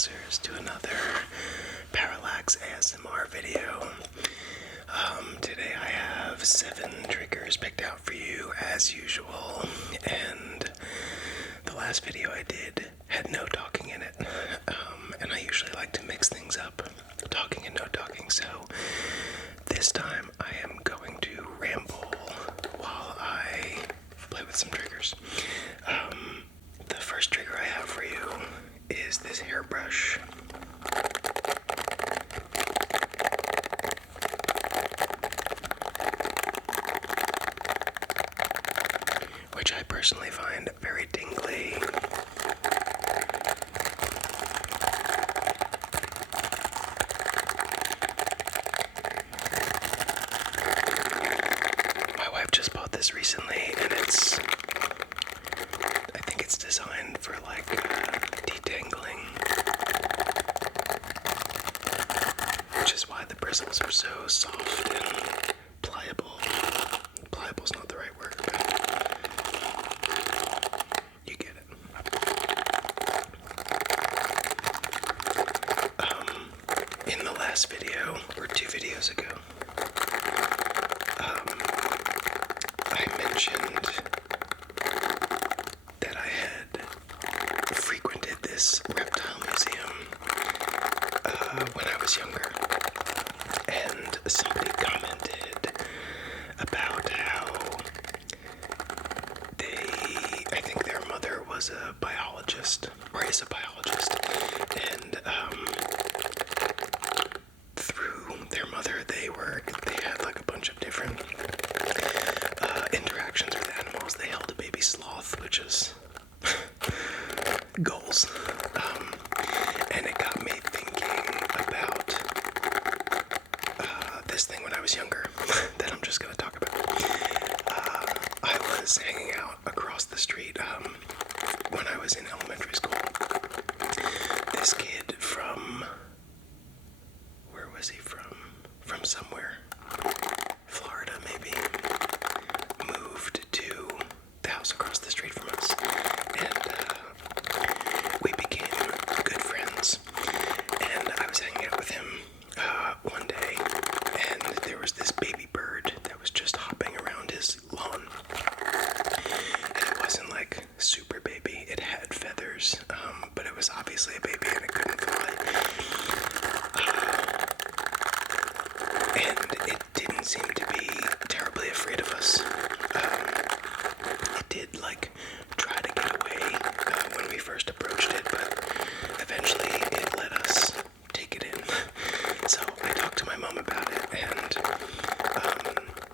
Parallaxers, to another Parallax ASMR video. Today I have 7 triggers picked out for you as usual, and the last video I did had no talking in it, and I usually like to mix things up, talking and no talking, so this time I am going to ramble while I play with some triggers. The first trigger I have for you is this hairbrush. Which I personally find very tingly. My wife just bought this recently, and I think it's designed for like detangling, which is why the bristles are so soft and pliable. Pliable's not the right word, but you get it. In the last video, or 2 videos ago, I mentioned that I had frequented this reptile museum when I was younger, and somebody commented about how I think their mother was a biologist, or is a biologist, and through their mother they had like a bunch of different interactions with animals. They held a baby sloth, which is goals, and it got me thinking about this thing when I was younger that I'm just going to talk about. I was hanging out across the street when I was in elementary school. This kid from, where was he from? From somewhere, Florida maybe, moved to the house across the street from us, and we became good friends. And I was hanging out with him one day, and there was this baby bird that was just hopping around his lawn. And it wasn't like super baby, it had feathers, but it was obviously a baby and it couldn't fly. And it didn't seem to be terribly afraid of us. It did like try to get away when we first approached it, but eventually it let us take it in. So I talked to my mom about it, and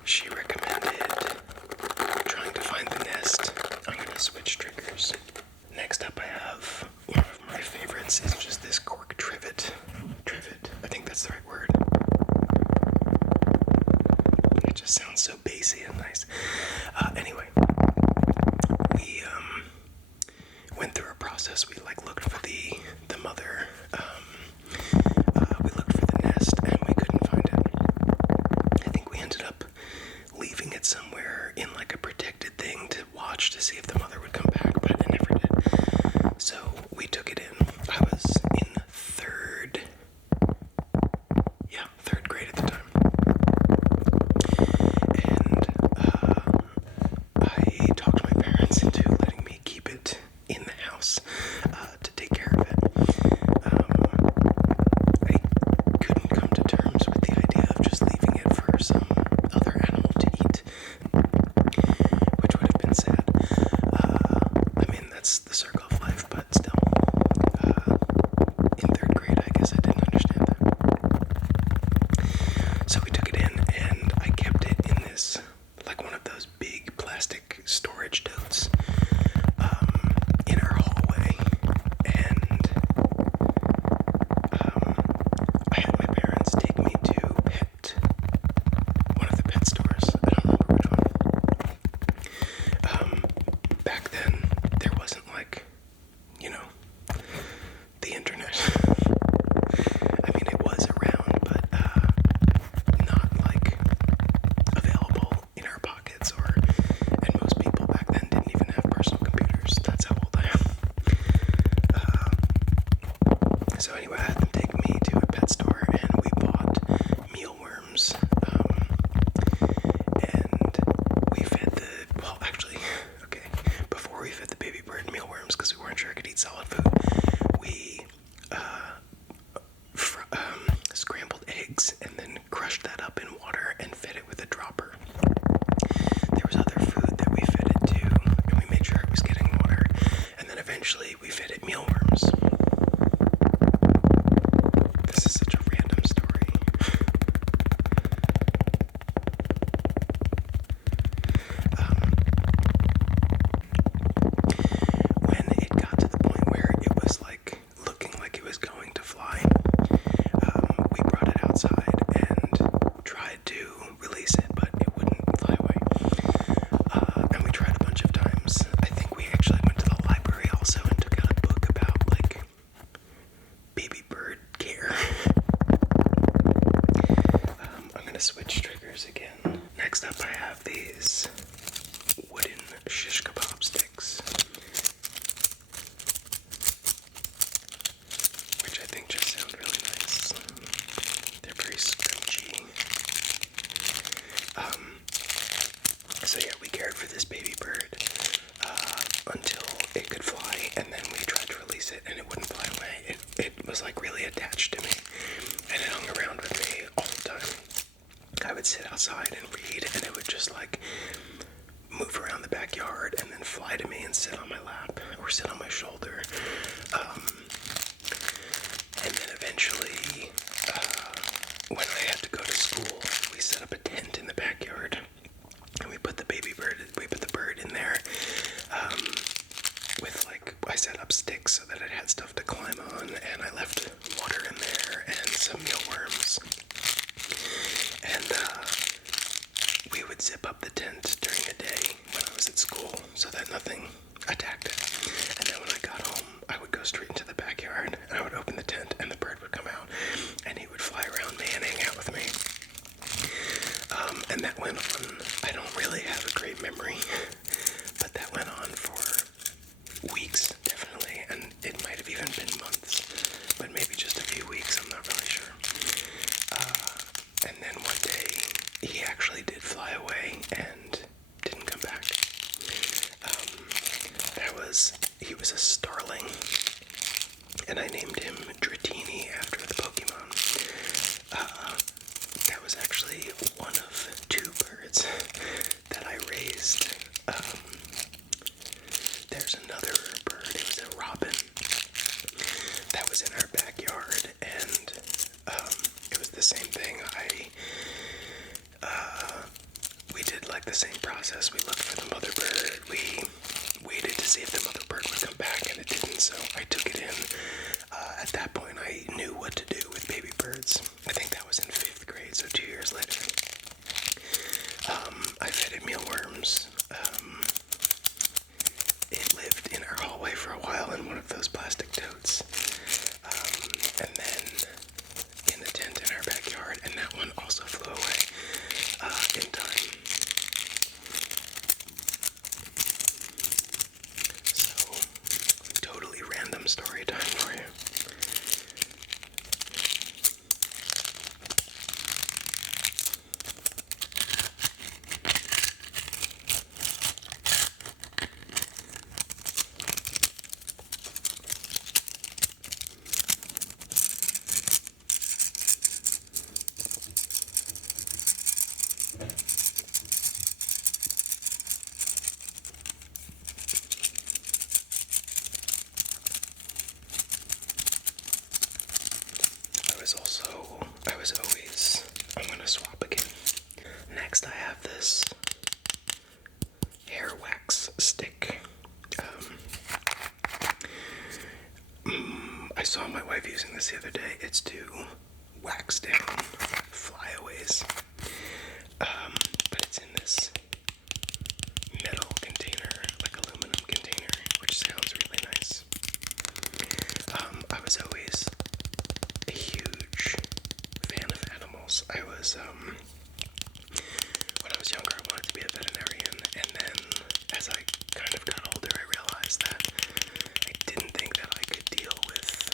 she recommended trying to find the nest. I'm gonna switch triggers. Next up I have one of my favorites. It's just this cork trivet. I think that's the right word. It just sounds so bassy and nice. Anyway, we went through a process. We looked for the mother. We looked for the nest and we couldn't find it. I think we ended up leaving it somewhere in like a protected thing to watch to see if the mother would come back, but it never did. So we took it in. I was in third grade at the time. And I talked my parents into letting me keep it in the house to take care of it. I couldn't come to terms with the idea of just leaving it for some other animal to eat, which would have been sad. I mean, that's the circle of life, but still. In 3rd grade, I guess I didn't understand that. So we took it in, and I kept it in this, like one of those big plastic storage totes. was like really attached to me, and it hung around with me all the time. I would sit outside and read, and it would just like move around the backyard and then fly to me and sit on my lap or sit on my shoulder. And then eventually, when I had to go to school, we set up a tent in the backyard, and we put the bird in there, with like, I set up sticks so that it had stuff to climb on, and I left water in there and some mealworms. And we would zip up the tent during the day when I was at school so that nothing attacked it. And then when I got home, I would go straight into the backyard, and I would open the tent, and the bird would come out, and he would fly around me and hang out with me. And that went on. I don't really have a great memory, but that went on for weeks, definitely, and it might have even been months, but maybe just a few weeks, I'm not really sure. And then one day, he actually did fly away and didn't come back. He was a starling, and I named him Dratini after the Pokemon. That was actually one of two birds that I raised. There's another bird, it was a robin, that was in our backyard, and it was the same thing. We did like the same process. We looked for the mother bird, we waited to see if the mother bird would come back, and it didn't, so I took it in. At that point, I knew what to do with baby birds. I think that was in 5th grade, so 2 years later. I fed it mealworms. It lived in our hallway for a while in one of those plastic totes. And then in the tent in our backyard, and that one also flew away in time. So, totally random story time for you. I'm gonna swap again. Next I have this hair wax stick. I saw my wife using this the other day. It's to wax down flyaways. But it's in this metal container, like aluminum container, which sounds really nice. I was always a huge fan of animals. When I was younger, I wanted to be a veterinarian, and then as I kind of got older, I realized that I didn't think that I could deal with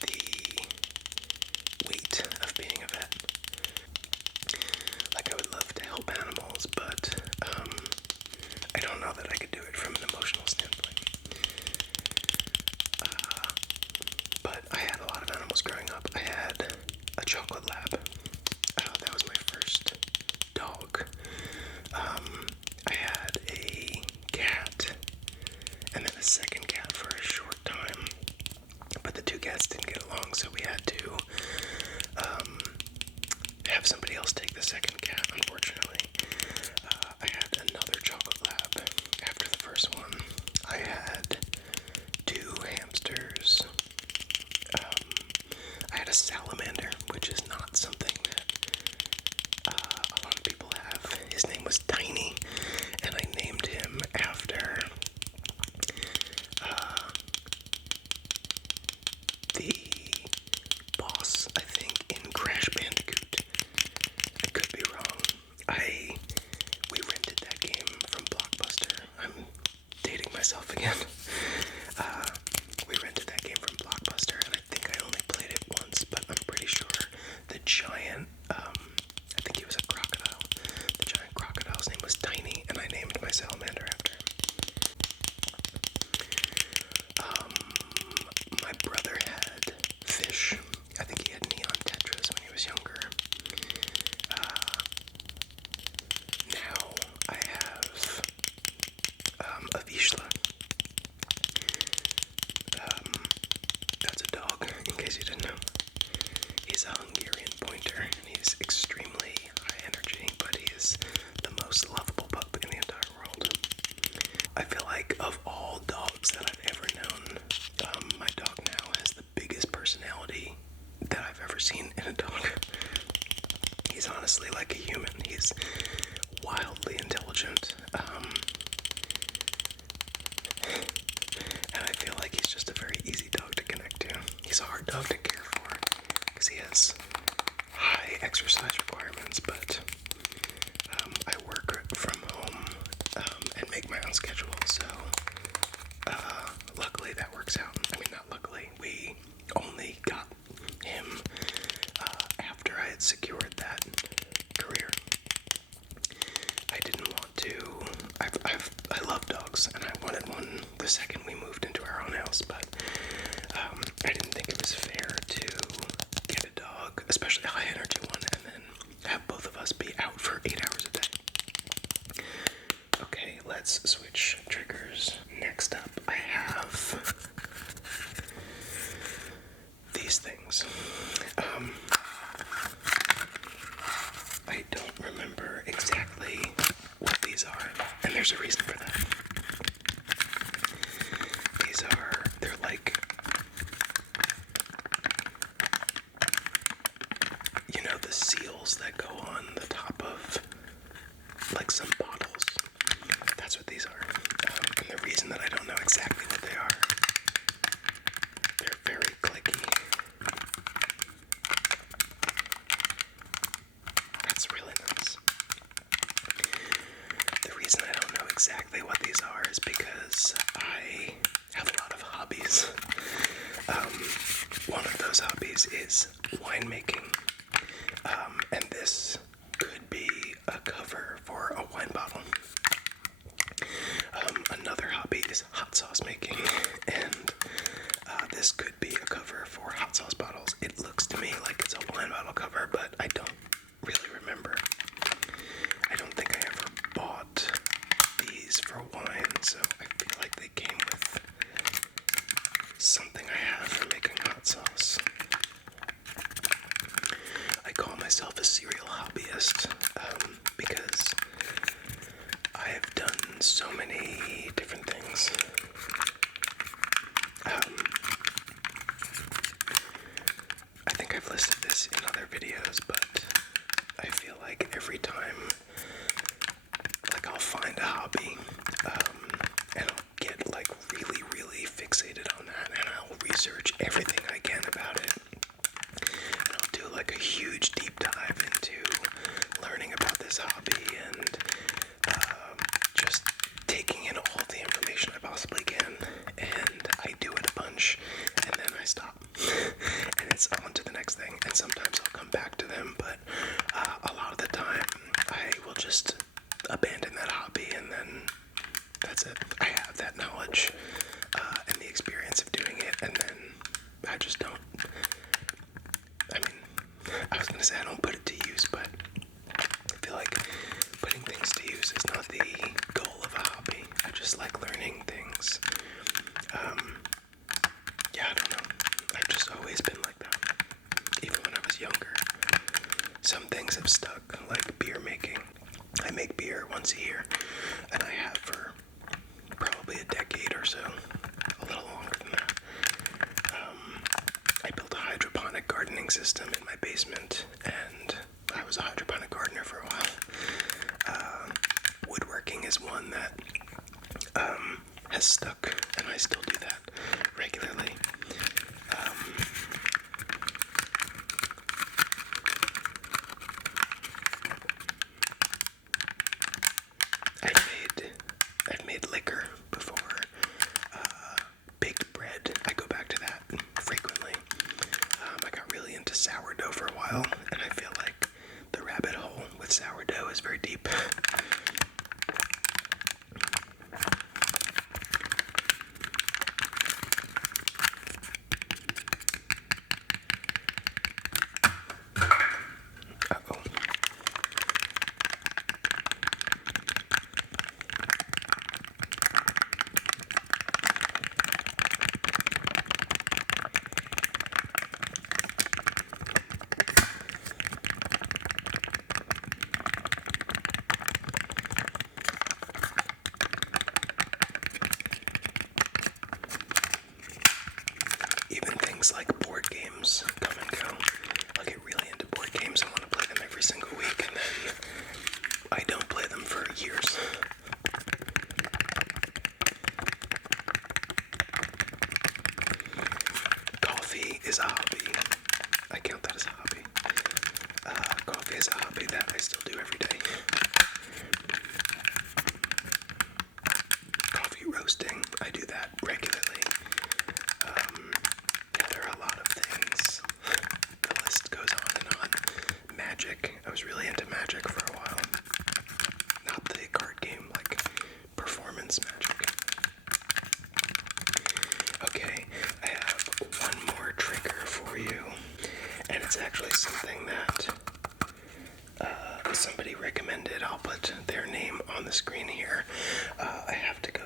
the weight of being a vet. Like, I would love to help animals, but I don't know that I could do it from an emotional standpoint. But I had a lot of animals growing up. I had a chocolate lab. That was my first dog. I had a cat, and then a second cat for a short time. But the two cats didn't get along, so we had to have somebody else take the second cat, unfortunately. I had another chocolate lab after the first one. I had 2 hamsters. I had a salamander, which is not something that a lot of people have. His name was Tiny, and I named him after the boss, I think, in Crash Bandicoot. I could be wrong. We rented that game from Blockbuster. I'm dating myself again. We rented that game from Blockbuster, and I think I only played it once, but I'm pretty sure the giant, I think he was a crocodile. The giant crocodile's name was Tiny, and I named my salamander after him. My brother had fish a Vizsla. That's a dog, in case you didn't know. He's a Hungarian pointer, and he's extremely high energy, but he is the most lovable pup in the entire world. I feel like of all dogs that I've ever known, my dog now has the biggest personality that I've ever seen in a dog. He's honestly like a human. He's wildly intelligent. And I feel like he's just a very easy dog to connect to. He's a hard dog to care for because he has high exercise requirements, but I work from home and make my own schedule, so luckily that works out. I mean, not luckily. We only got him after I had secured that career. I didn't want to. I love dogs, and I wanted one the second we moved into our own house, but I didn't think it was fair to get a dog, especially a high energy one, and then have both of us be out for 8 hours a day. Okay, let's switch triggers. Next up, I have these things. I don't remember exactly what these are, and there's a reason for that. They're like, you know, the seals that go on the top of, like, some bottles. That's what these are. And the reason that I don't know exactly what they are, they're very clicky. That's really nice. The reason I don't know exactly what these are is because I have a lot of hobbies. One of those hobbies is winemaking. And this could be a cover for a wine bottle. Another hobby is hot sauce making, and this could be a cover for hot sauce bottles. It looks to me like it's a wine bottle cover, but I don't really remember. I don't think I ever bought these for wine, so I feel like they came with something I have for making hot sauce. I call myself a serial hobbyist because I have done so many different things. I think I've listed this in other videos, but I feel like every time, like, I'll find a hobby, and I'll get, like, really, really fixated on that, and I'll research everything I can about it, and I'll do, like, a huge deep dive into learning about this hobby, and just taking in all the information I possibly can, and I do it a bunch, and then I stop, and it's on to the next thing, and sometimes I'll come back to them, but a lot of the time, I will just abandon that hobby, and then that's it. I have that knowledge, and the experience of doing it, and then I just don't, I mean, I was gonna say I don't put it to use, but I feel like putting things to use is not the goal of a hobby. I just like learning things. Yeah, I don't know. I've just always been like that. Even when I was younger. Some things have stuck, like beer making. I make beer once a year, and I have for probably a decade or so. A little longer than that. I built a hydroponic gardening system in my basement, and I was a hydroponic gardener for a while. Woodworking is one that has stuck, and I still do that regularly. I've made liquor before. Baked bread, I go back to that frequently. I got really into sourdough for a while, and I feel like the rabbit hole with sourdough is very deep. Uh-oh. things like board games come and go. I'll get really into board games and want to play them every single week, and then I don't play them for years. Coffee is a hobby. I count that as a hobby. Coffee is a hobby that I still do every day. Coffee roasting, I do that regularly. Yeah, there are a lot of things. The list goes on and on. Magic, I was really into Magic for a while. Not the card game, like performance Magic. Okay, I have one more trigger for you, and it's actually something that somebody recommended. I'll put their name on the screen here. I have to go